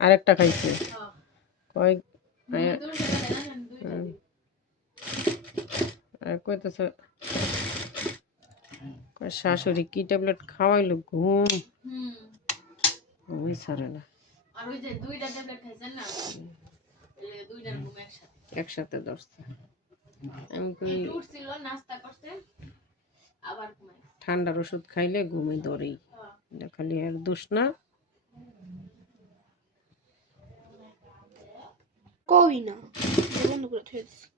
আরেকটা খাইছে কয় কইতেছে শাশুড়ি কি ট্যাবলেট খাওয়াইলো ঘুমই ছাড়ে না একসাথে ধরছে ঠান্ডার ওষুধ খাইলে ঘুমে ধরেই খালি আর দোষ না কই না বন্ধ করে থুয়ে দিছি